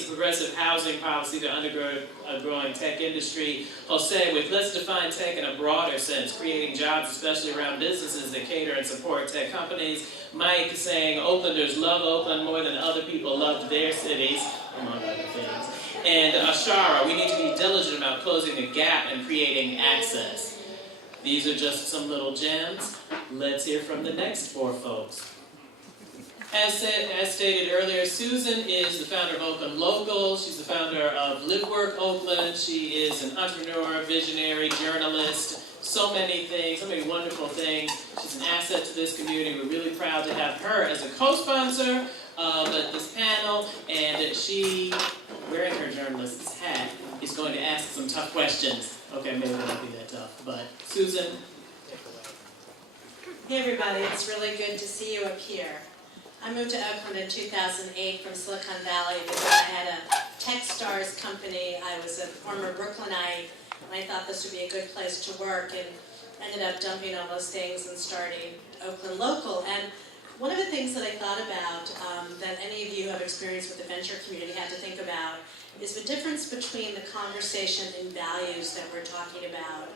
needs a progressive housing policy to undergird a growing tech industry. Jose, with let's define tech in a broader sense, creating jobs especially around businesses that cater and support tech companies. Mike saying Oaklanders love Oakland more than other people love their cities, among other things. And Ashara, we need to be diligent about closing the gap and creating access. These are just some little gems. Let's hear from the next four folks. As stated earlier, Susan is the founder of Oakland Local. She's the founder of Live Work Oakland. She is an entrepreneur, visionary, journalist, so many things, so many wonderful things. She's an asset to this community. We're really proud to have her as a co-sponsor of this panel, and she, wearing her journalist's hat, is going to ask some tough questions. Okay, maybe it won't be that tough, but Susan, take it away. Hey everybody, it's really good to see you up here. I moved to Oakland in 2008 from Silicon Valley because I had a Techstars company. I was a former Brooklynite, and I thought this would be a good place to work, and ended up dumping all those things and starting Oakland Local. And one of the things that I thought about that any of you who have experience with the venture community had to think about is the difference between the conversation and values that we're talking about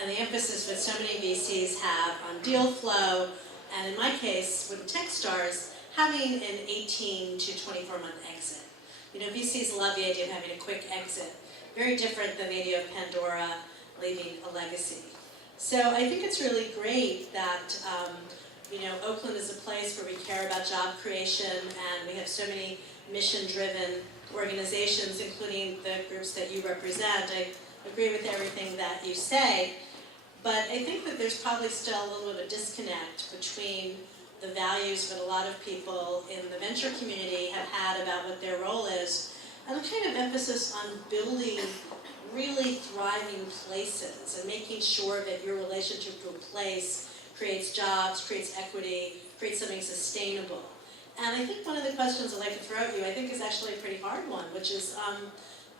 and the emphasis that so many VCs have on deal flow, and in my case, with Techstars, having an 18 to 24-month exit. You know, VCs love the idea of having a quick exit. Very different than the idea of Pandora leaving a legacy. So I think it's really great that you know, Oakland is a place where we care about job creation, and we have so many mission-driven organizations, including the groups that you represent. I agree with everything that you say, but I think that there's probably still a little bit of a disconnect between the values that a lot of people in the venture community have had about what their role is, and the kind of emphasis on building really thriving places and making sure that your relationship to a place creates jobs, creates equity, creates something sustainable. And I think one of the questions I'd like to throw at you, I think is actually a pretty hard one, which is,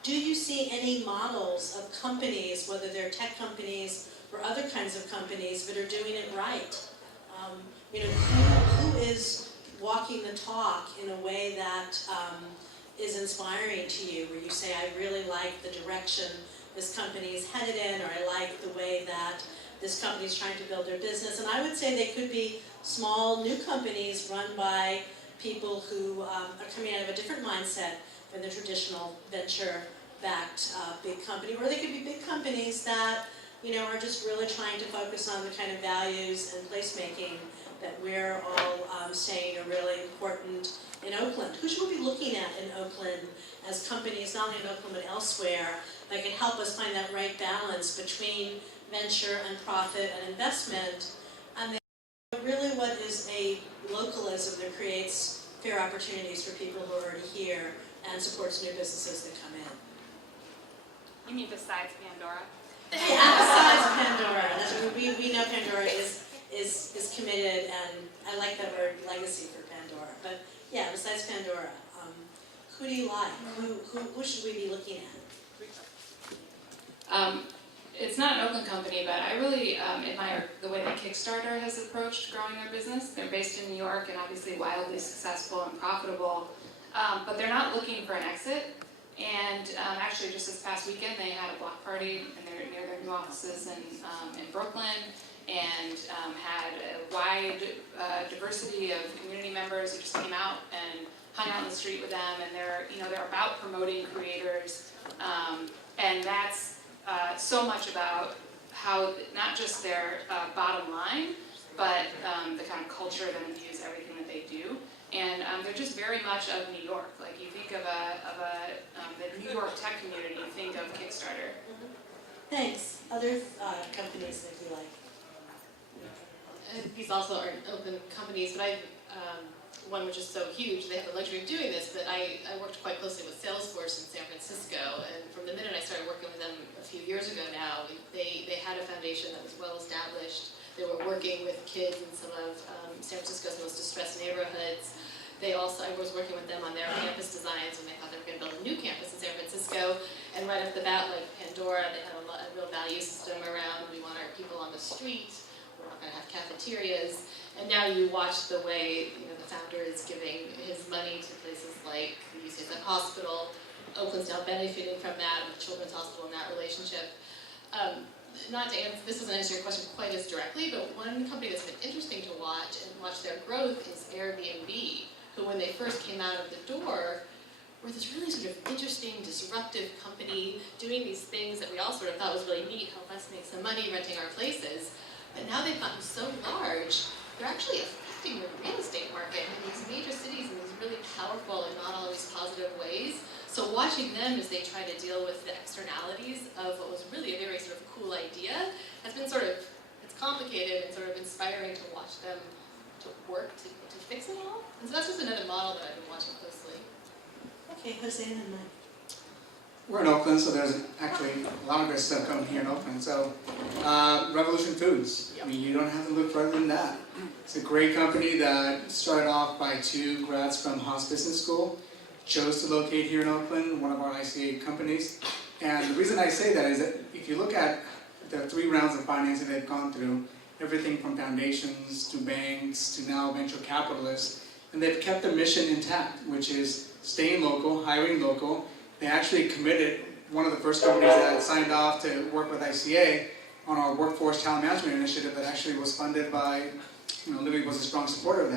do you see any models of companies, whether they're tech companies or other kinds of companies, that are doing it right? You know, who is walking the talk in a way that is inspiring to you, where you say, I really like the direction this company is headed in, or I like the way that this company is trying to build their business. And I would say they could be small, new companies run by people who are coming out of a different mindset than the traditional venture-backed big company. Or they could be big companies that, you know, are just really trying to focus on the kind of values and placemaking that we're all saying are really important in Oakland. Who should we be looking at in Oakland as companies, not only in Oakland but elsewhere, that can help us find that right balance between venture and profit and investment, and then really what is a localism that creates fair opportunities for people who are already here and supports new businesses that come in. You mean besides Pandora? Yeah, besides Pandora. That's what we know Pandora is committed, and I like that word legacy for Pandora. But yeah, besides Pandora, who do you like? Who should we be looking at? It's not an Oakland company, but I really admire the way that Kickstarter has approached growing their business. They're based in New York and obviously wildly successful and profitable, but they're not looking for an exit. And actually, just this past weekend, they had a block party near their new offices in Brooklyn, and had a wide diversity of community members who just came out and hung out on the street with them. And they're about promoting creators, and that's so much about how not just their bottom line, but the kind of culture that imbues everything that they do. And they're just very much of New York. Like you think of the New York tech community, you think of Kickstarter. Mm-hmm. Thanks. Other companies that you like? These also aren't Oakland companies, but one which is so huge, they have the luxury of doing this, but I worked quite closely with Salesforce in San Francisco, and from the minute I started working with them a few years ago now, they had a foundation that was well established. They were working with kids in some of San Francisco's most distressed neighborhoods. I was working with them on their campus designs when they thought they were going to build a new campus in San Francisco, and right off the bat, like Pandora, they have a real value system around, we want our people on the street, we're not going to have cafeterias. And now you watch the way the founder is giving his money to places like the UCSF Hospital. Oakland's now benefiting from that, with Children's Hospital in that relationship. Not to answer, this doesn't answer your question quite as directly, but one company that's been interesting to watch and watch their growth is Airbnb, who when they first came out of the door were this really sort of interesting, disruptive company doing these things that we all sort of thought was really neat, help us make some money renting our places. But now they've gotten so large, they're actually affecting the real estate market in these major cities in these really powerful and not always positive ways. So watching them as they try to deal with the externalities of what was really a very sort of cool idea has been sort of, it's complicated and sort of inspiring to watch them to work to fix it all. And so that's just another model that I've been watching closely. Okay, Jose and Mike. We're in Oakland, so there's actually a lot of great stuff coming here in Oakland. So, Revolution Foods. I mean, you don't have to look further than that. It's a great company that started off by 2 grads from Haas Business School, chose to locate here in Oakland, one of our ICA companies. And the reason I say that is that if you look at the 3 rounds of financing they've gone through, everything from foundations to banks to now venture capitalists, and they've kept the mission intact, which is staying local, hiring local. They actually committed, one of the first companies that signed off to work with ICA on our workforce talent management initiative that actually was funded by, Libby was a strong supporter of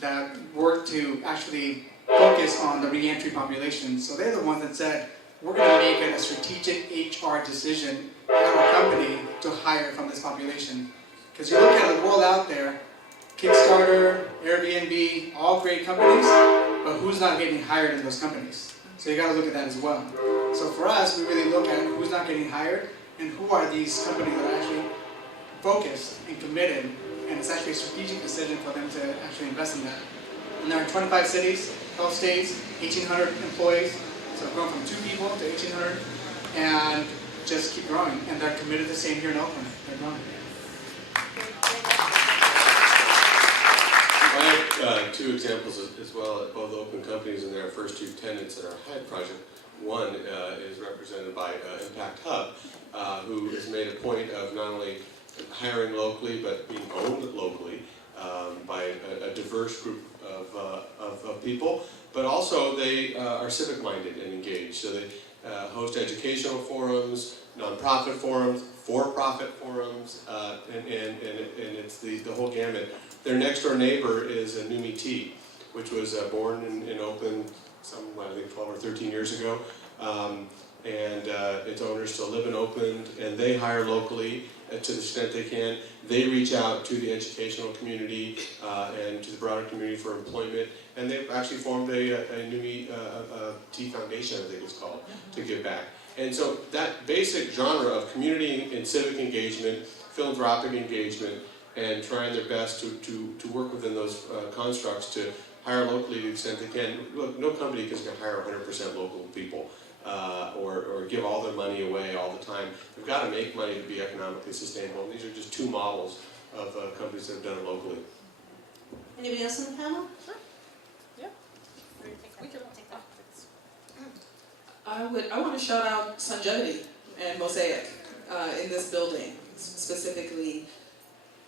that worked to actually focus on the re-entry population. So they're the ones that said, we're going to make it a strategic HR decision at our company to hire from this population. Because you look at the world out there, Kickstarter, Airbnb, all great companies, but who's not getting hired in those companies? So you got to look at that as well. So for us, we really look at who's not getting hired and who are these companies that are actually focused and committed, and it's actually a strategic decision for them to actually invest in that. And they're in 25 cities, 12 states, 1,800 employees. So going from 2 people to 1,800, and just keep growing. And they're committed to staying here in Oakland. They're growing. I have 2 examples as well at both Oakland companies and their first 2 tenants at our Hyde project. One is represented by Impact Hub, who has made a point of not only hiring locally, but being owned locally by a diverse group of people, but also they are civic-minded and engaged. So they host educational forums, nonprofit forums, for-profit forums, and it's the whole gamut. Their next-door neighbor is Numi Tea, which was born in Oakland I think 12 or 13 years ago. And its owners still live in Oakland, and they hire locally to the extent they can. They reach out to the educational community and to the broader community for employment, and they've actually formed a Numi Tea Foundation, I think it's called, to give back. And so that basic genre of community and civic engagement, philanthropic engagement, and trying their best to work within those constructs to hire locally to the extent they can. Look, no company is going to hire 100% local people or give all their money away all the time. They've got to make money to be economically sustainable. And these are just 2 models of companies that have done it locally. Anybody else on the panel? Sure. Yeah. We can take that. I want to shout out Singevity and Mosaic in this building, specifically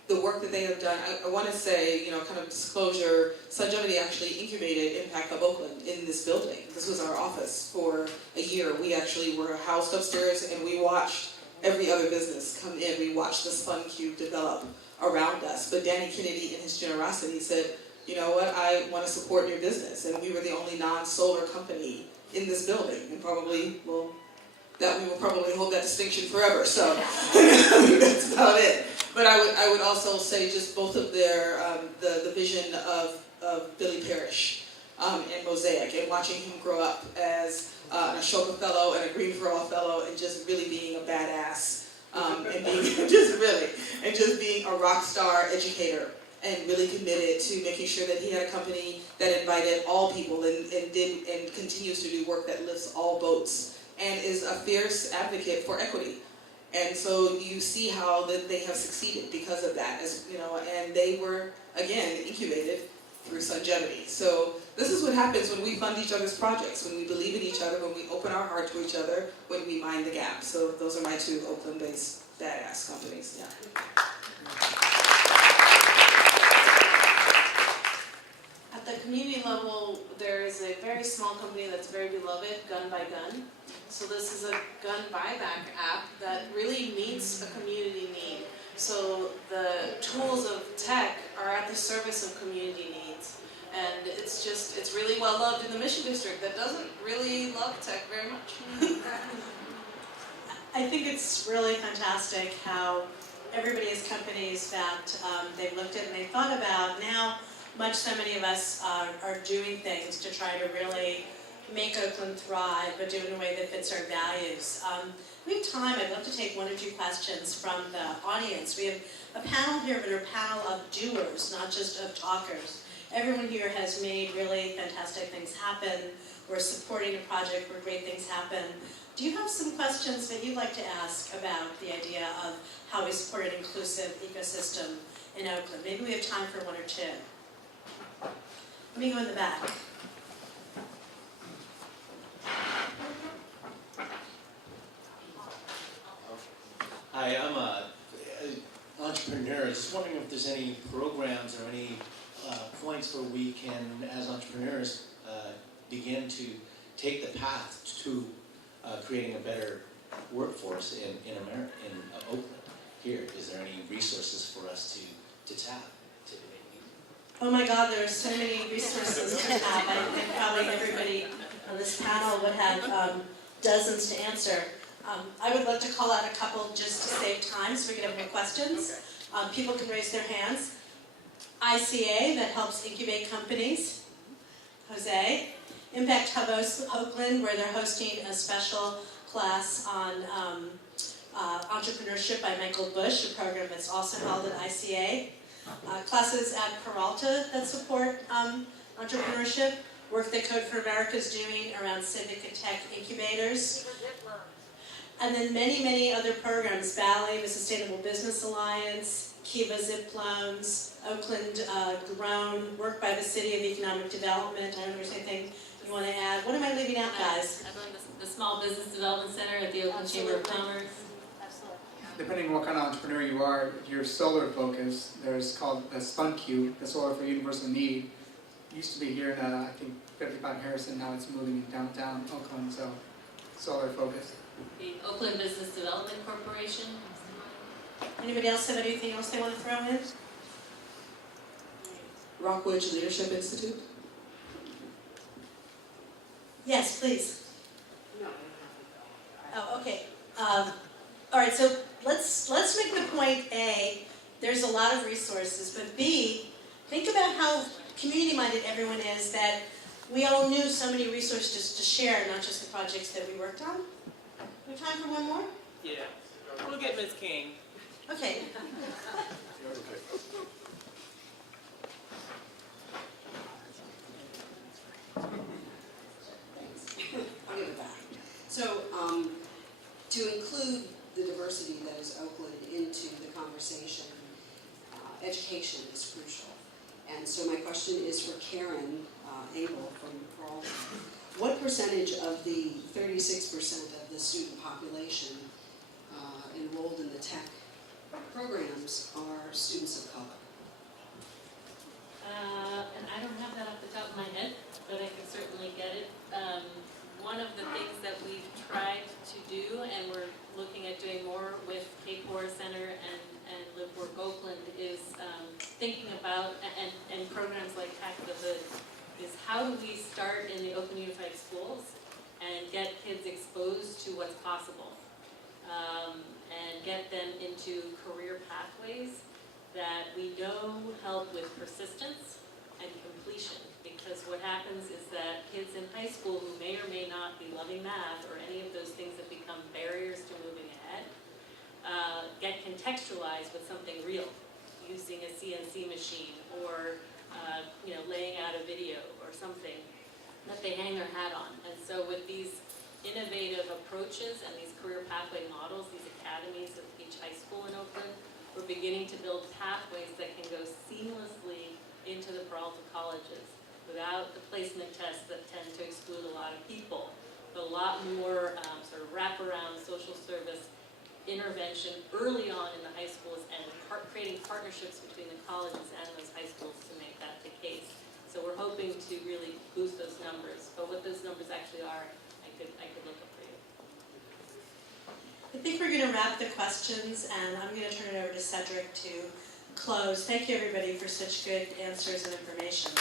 the work that they have done. I want to say, kind of disclosure, Singevity actually incubated Impact Hub Oakland in this building. This was our office for a year. We actually were housed upstairs, and we watched every other business come in. We watched this fun cube develop around us. But Danny Kennedy, in his generosity, said, you know what, I want to support your business. And we were the only non-solar company in this building, and probably, we will probably hold that distinction forever. So that's about it. But I would also say just both of their the vision of Billy Parrish and Mosaic, and watching him grow up as an Ashoka Fellow and a Green for All Fellow, and just really being a badass and being just being a rock star educator, and really committed to making sure that he had a company that invited all people and continues to do work that lifts all boats, and is a fierce advocate for equity. And so you see how that they have succeeded because of that, and they were, again, incubated through Singevity. So this is what happens when we fund each other's projects, when we believe in each other, when we open our heart to each other, when we mind the gap. So those are my 2 Oakland-based badass companies. Yeah. gun by gun. So this is a gun buyback app that really meets a community need. So the tools of tech are at the service of community needs. And it's really well loved in the Mission District that doesn't really love tech very much. I think it's really fantastic how everybody has companies that they've looked at and they thought about. Now, so many of us are doing things to try to really make Oakland thrive, but do it in a way that fits our values. We have time. I'd love to take one or two questions from the audience. We have a panel here, but a panel of doers, not just of talkers. Everyone here has made really fantastic things happen. We're supporting a project where great things happen. Do you have some questions that you'd like to ask about the idea of how we support an inclusive ecosystem in Oakland? Maybe we have time for one or two. Let me go in the back. Hi, I'm an entrepreneur. Just wondering if there's any programs or any points where we can, as entrepreneurs, begin to take the path to creating a better workforce in America, in Oakland. Here, is there any resources for us to tap? Oh my God, there are so many resources to tap. I think probably everybody on this panel would have dozens to answer. I would love to call out a couple just to save time so we can have more questions. People can raise their hands. ICA, that helps incubate companies. Jose. Impact Hub Oakland, where they're hosting a special class on entrepreneurship by Michael Bush, a program that's also held at ICA. Classes at Peralta that support entrepreneurship. Work that Code for America is doing around civic and tech incubators. And then many, many other programs. Valley, the Sustainable Business Alliance, Kiva Zip Loans, Oakland Grown, work by the City of Economic Development. I don't know if there's anything you want to add. What am I leaving out, guys? I believe the Small Business Development Center at the Oakland Chamber of Commerce. Depending on what kind of entrepreneur you are, if you're solar focused, there's called the SpunQ, the Solar for Universal Need. It used to be here in, I think, 55 Harrison, now it's moving in downtown Oakland, so solar focused. The Oakland Business Development Corporation. Anybody else have anything else they want to throw in? Rockwood Leadership Institute. Yes, please. Oh, okay. All right, so let's make the point A, there's a lot of resources, but B, think about how community-minded everyone is, that we all knew so many resources to share, not just the projects that we worked on. We have time for one more? Yeah. We'll get Ms. King. Okay. I'll give it back. So, to include the diversity that is Oakland into the conversation, education is crucial. And so my question is for Karen Abel from Peralta. What percentage of the 36% of the student population enrolled in the tech programs are students of color? And I don't have that off the top of my head, but I can certainly get it. One of the things that we've tried to do, and we're looking at doing more with K4 Center and Live Work Oakland, is thinking about, and programs like Hack the Hood, is how do we start in the Oakland Unified Schools and get kids exposed to what's possible, and get them into career pathways that we know help with persistence and completion. Because what happens is that kids in high school who may or may not be loving math or any of those things that become barriers to moving ahead, get contextualized with something real, using a CNC machine or laying out a video or something that they hang their hat on. And so with these innovative approaches and these career pathway models, these academies at each high school in Oakland, we're beginning to build pathways that can go seamlessly into the Peralta colleges without the placement tests that tend to exclude a lot of people, but a lot more sort of wraparound social service intervention early on in the high schools and creating partnerships between the colleges and those high schools to make that the case. So we're hoping to really boost those numbers, but what those numbers actually are, I could think we're gonna wrap the questions, and I'm gonna turn it over to Cedric to close. Thank you, everybody, for such good answers and information.